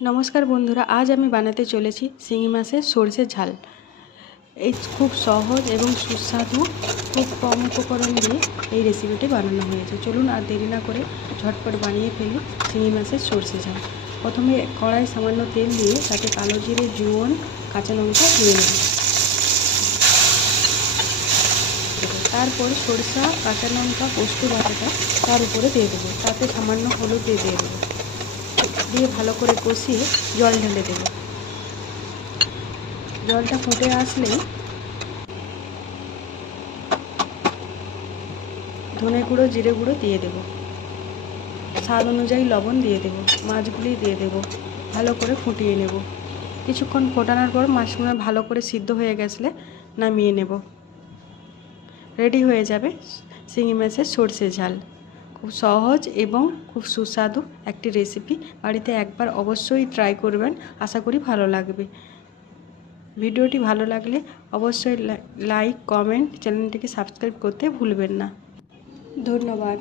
নমস্কার বন্ধুরা, আজ আমি বানাতে চলেছি শিঙি মাছের সরষে ঝাল। এই খুব সহজ এবং সুস্বাদু, খুব কম উপকরণ দিয়ে এই রেসিপিটি বানানো হয়েছে। চলুন আর দেরি না করে ঝটপট বানিয়ে ফেলি শিঙি মাছের সরষে ঝাল। প্রথমে কড়াই সামান্য তেল দিয়ে তাতে কালো জিরে, জোয়ান, কাঁচা লঙ্কা দিয়ে নেব। তারপর সরষা, কাঁচা লঙ্কা, পোস্ত বাটাটা তার উপরে দিয়ে দেবো। তাতে সামান্য হলুদ দিয়ে দেবো, দিয়ে ভালো করে কষিয়ে জল ঢেলে দেবো। জলটা ফুটে আসলেই ধনে গুঁড়ো, জিরে গুঁড়ো দিয়ে দেবো। স্বাদ অনুযায়ী লবণ দিয়ে দেবো। মাছগুলি দিয়ে দেবো। ভালো করে ফুটিয়ে নেব। কিছুক্ষণ ফোটানোর পর মাছগুলো ভালো করে সিদ্ধ হয়ে গেছলে নামিয়ে নেব। রেডি হয়ে যাবে শিঙি মাছের সরষে ঝাল। খুব সহজ এবং খুব সুস্বাদু একটি রেসিপি। বাড়িতে একবার অবশ্যই ট্রাই করবেন, আশা করি ভালো লাগবে। ভিডিওটি ভালো লাগলে অবশ্যই লাইক, কমেন্ট, চ্যানেলটিকে সাবস্ক্রাইব করতে ভুলবেন না। ধন্যবাদ।